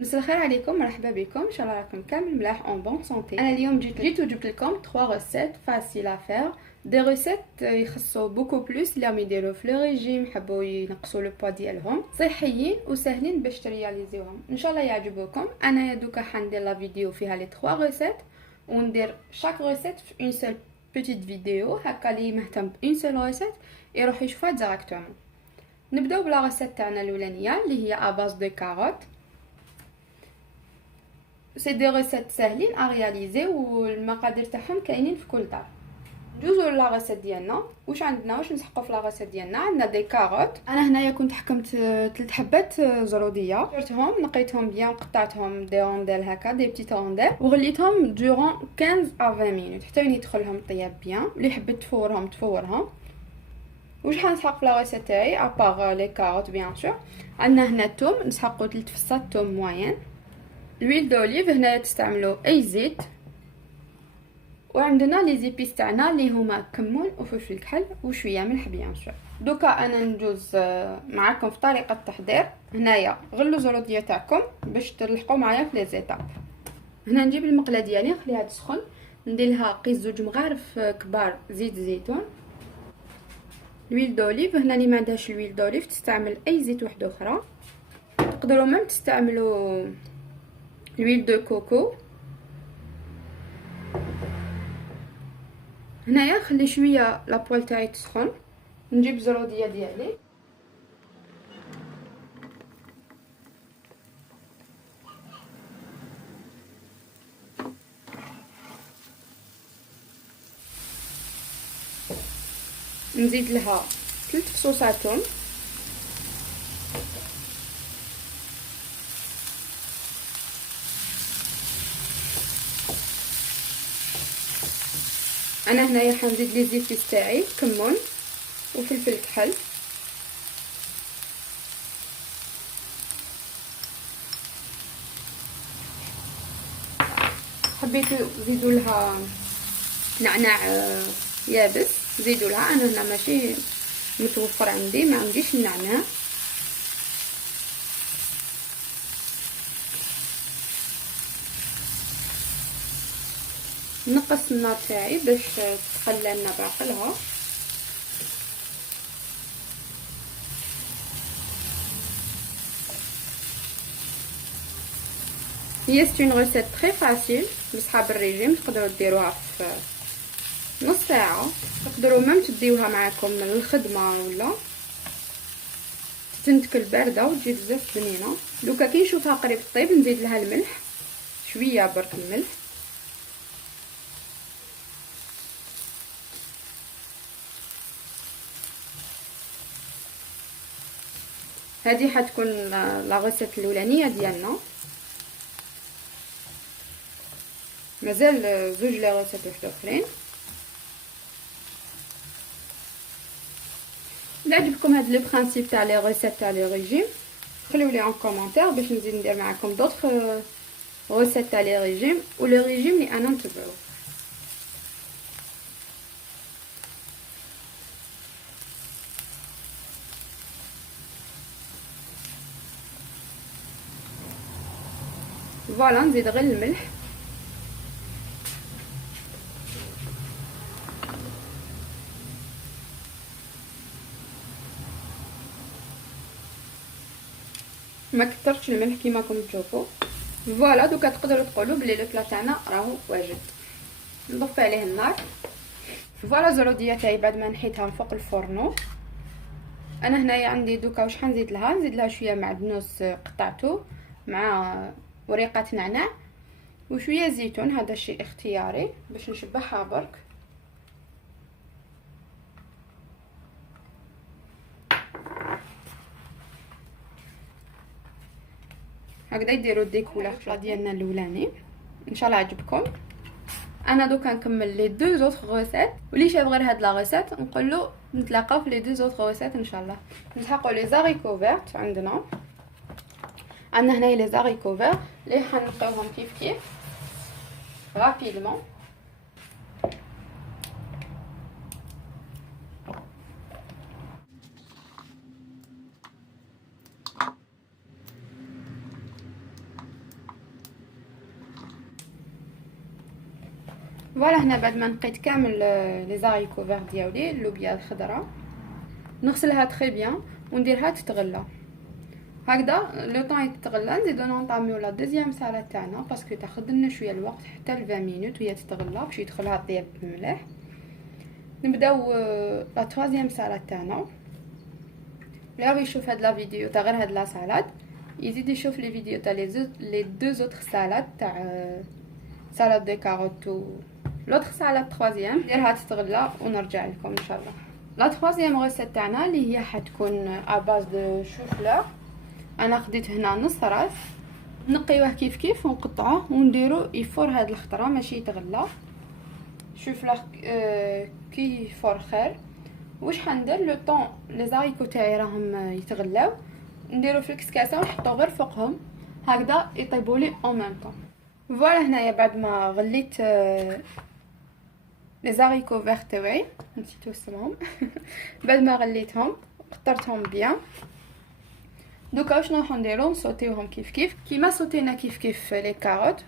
مساء الخير عليكم، مرحبا بكم. ان شاء الله راكم كامل ملاح اون بون سونتي. انا اليوم جيت وجبت لكم 3 ريسيت فاسيل افير، دي ريسيت يخصو بوكو بلوس اللي راهم يديروا في لو ريجيم، حبوا ينقصوا لو بوا ديالهم، صحيين وسهلين باش ترياليزيوهم. ان شاء الله يعجبوكم. انا دوكا حندير لا فيديو فيها لي 3 ريسيت، وندير شاك ريسيت في اون سول بيتيت فيديو، هكا اللي مهتم بأون سول ريسيت يروح يشوفها ديريكتومون. نبداو بلا ريسيت تاعنا الاولانيه اللي هي اباز دو كاروت. سي دي ريسيت ساهلين ا رياليزي والمقادير تاعهم كاينين في كل دار. ندوزو لا ريسيت ديالنا. واش نسحقوا في لا ريسيت ديالنا؟ عندنا دي كاروت. انا هنايا كنت حكمت 3 حبات زروديه، درتهم نقيتهم بيان، قطعتهم دي رونديل هكا، دي بتيت رونديل، وغليتهم دورون 15 ا 20 مينوت حتى وين يدخلهم طياب بيان. اللي حبت تفورهم. واش حنسحق في لا ريسيت تاعي ابار لي كاروت بيان سور؟ عندنا هنا الثوم، نسحقوا 3 فصات ثوم موين. لويل دوليف، هنايا تستعملوا اي زيت. وعندنا لي زيبيس تاعنا اللي هما كمون وفلفل كحل وشويه ملح بيان سور. دوكا انا ندوز معاكم في طريقه التحضير. هنايا غلوا الزروديه تاعكم باش تلحقوا معايا في لي زيتاب. هنا نجيب المقله ديالي نخليها تسخن، ندير لها قيس 2 مغارف كبار زيت زيتون. لويل دوليف، هنا اللي ما عندهاش لويل دوليف تستعمل اي زيت واحد اخرى. تقدروا ميم تستعملوا لويل دو كوكو. هنايا خلي شويه لابوال تاعي تسخن، نجيب الزروديه ديالي نزيد لها 3 فصوصات ثوم، انا هنايا حنزيد لي زيتيس تاعي كمون وفلفل كحل. حبيتو زيدوا لها نعناع يابس، زيدوا لها. انا هنا ماشي متوفر عندي، ما عنديش النعناع. نقص النار تاعي باش تخلى لنا بعقلها. هي سي اون ريسيت تري فاسيل لصحاب الريجيم، تقدروا ديروها في نص ساعه. تقدروا ميم تديوها معاكم للخدمه ولا تنتكل بارده وتجي بزاف بنينه. دوكا كي نشوفها قريب طيب نزيد لها الملح، شويه برك الملح. هذه حتكون لا ريسيت الاولانيه ديالنا. مازال زوج لي ريسيت واحد اخرين. الا عجبكم هاد لو برينسيپ تاع لي ريسيت تاع لي ريجيم خليو لي ان كومونتير باش نزيد ندير معكم دوطخ ريسيت تاع لي ريجيم ولو ريجيم اللي انا نتبعو. فوالا نزيد غير الملح. ما كثرتش الملح كيما راكم تشوفوا. فوالا دوكا تقدروا تقولوا بلي لو بلا تاعنا راهو واجد. نضيف عليه النار. فوالا الزروديه تاعي بعد ما نحيتها فوق الفرنو. انا هنايا عندي دوكا واش حنزيد لها؟ نزيد لها شويه معدنوس قطعته مع وريقه نعناع وشويه زيتون، هذا شيء اختياري باش نشبعها برك. هكذا يديروا الديكولار ديالنا الاولاني. ان شاء الله عجبكم. انا دوكا نكمل لي دو زوطخ ريسيت، واللي شاف غير هاد لا ريسيت نقول له نتلاقاو في لي دو زوطخ ريسيت ان شاء الله. نسحقوا لي زاريكو فيرت. عندنا هنايا لي زاريكو فيرت اللي حنقيوهم كيف رابيدمون. فوالا هنا بعد ما نقيت كامل لي زاريكو فيغ ديالي اللوبيا الخضراء، نغسلها تري بيان ونديرها تتغلى هكذا. لو طون يتغلى نزيدو نطاميو لا دوزيام سالاد تاعنا باسكو تاخذ لنا شويه الوقت حتى ل 20 مينوت وهي تتغلى باش يدخلها الطياب بالملح. نبداو لا تروازيام سالاد تاعنا. اللي بغى يشوف هاد لا فيديو تاع غير هاد لا سالاد يزيد يشوف لي فيديو تاع لي دو زوتر سالاد تاع سالاد دو كاروت و لوطر سالاد تروازيام نديرها تتغلى ونرجع لكم ان شاء الله. لا تروازيام ريسيت تاعنا اللي هي حتكون ا باز دو شو فلور. انا خديت هنا نص راس نقيوه كيف كيف ونقطعوه ونديرو يفور هاد الخضره ماشي يتغلى. شو فلور كي يفور خير. واش حندير لو طون لي زاريكو تاعي راهم يتغلاو نديرو في الكسكاسه ونحطو غير فوقهم هكذا يطيبوا لي اون ميم طون. فوالا هنايا بعد ما غليت لي زاريكو فيغ تاعي نسيتو اسمهم بعد ما غليتهم قطرتهم بيان. دوكا واش نروحو نديرو نصوتيوهم كيف كيف كيما صوتينا كيف كيف لي كاروت.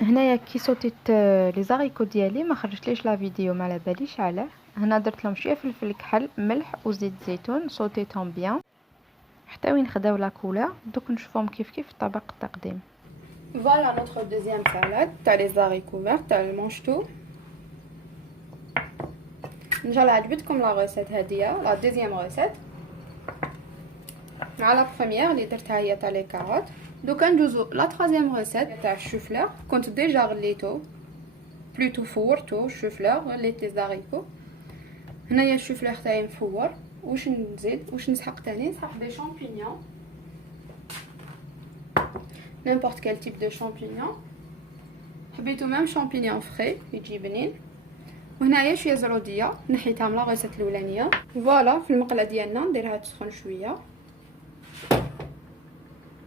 هنايا كي صوتيت لي زاريكو ديالي ما خرجتليش لا فيديو ما على باليش علاه. هنا درت لهم شويه فلفل كحل ملح وزيت زيتون صوتيتهم بيان حتى وين خداو لا كولور. دوك نشوفهم كيف كيف في طبق التقديم. فوالا نوتر دوزيام سالاد تاع لي زاريكو فيغ تاع المونشتو. ان شاء الله عجبتكم لا ريسيت هاديه لا دوزيام ريسيت مع لا بروميير اللي درتها هي تاع لي كاروت. دوكا ندوزو لا تروازيام ريسيت تاع الشوفلور. كنت ديجا غليتو بلوتو فورتو الشوفلور غليت لي زاريكو. هنايا الشوفلور تاعي مفور. واش نزيد واش نسحق تاني نسحق دي شامبينيون n'importe quel type de champignon. حبيتو ميم شامبينيون فري يجي بنين. وهنايا شويه زروديه نحيتها من لا ريسيت الاولانيه. فوالا في المقله ديالنا نديرها تسخن شويه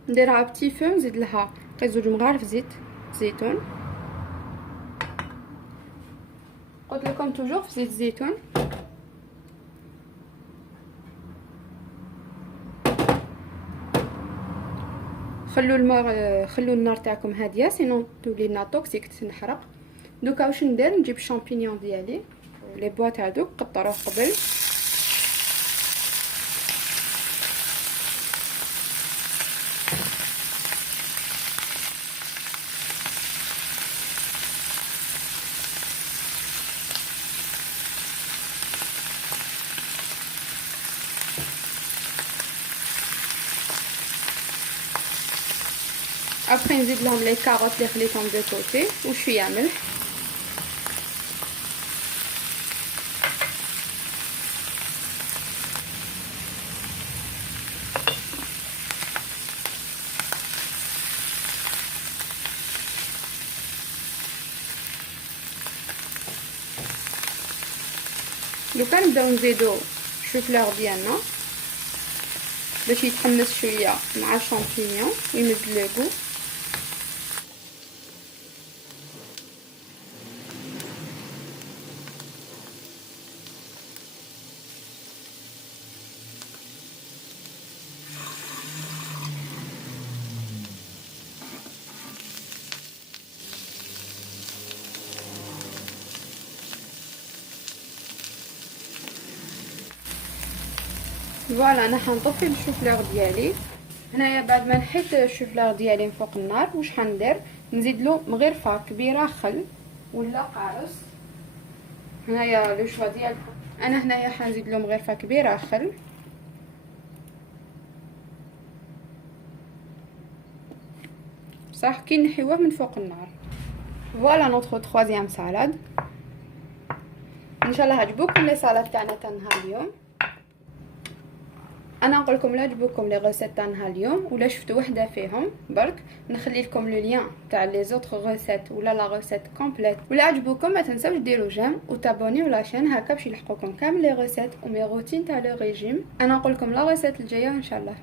نديرها بتي فو نزيد لها زوج مغارف زيت زيتون. قلت لكم توجور في زيت الزيتون. خلوا النار تاعكم هاديه سينو تولي لنا توكسيك تنحرق. دوكا واش ندير نجيب الشامبينيون ديالي لي بواط هادوك قطروه قبل ابري نزيد لهم لي كاروت اللي خليتهم دو كوتي وشويه ملح. دوكا نبداو نزيدو الشوفلور ديالنا باش يتحمس شويه مع الشامبينيون ويمد لو غو. فوالا انا حنطفي الشوفلور ديالي. هنايا بعد ما نحيت الشوفلور ديالي من فوق النار واش حندير نزيد له مغرفه كبيره خل ولا قارص. هنايا لو شوا ديالكم. انا هنايا حنزيد له مغرفه كبيره خل صح كي نحيوه من فوق النار. فوالا نوتر تروازيام سالاد. ان شاء الله عجبوكم لي سالاد تاعنا تاع نهار اليوم. انا نقول لكم لا عجبوكم لي ريسيت تاع نهار اليوم ولا شفتوا وحده فيهم برك نخلي لكم لو لين تاع لي زوتر ريسيت ولا لا ريسيت كومبليت. ولا عجبوكم ما تنساوش ديروا جيم وتابونيو لاشين هكا باش يلحقوكم كامل لي ريسيت ومي روتين تاع لو ريجيم. انا نقول لكم لا ريسيت الجايه ان شاء الله.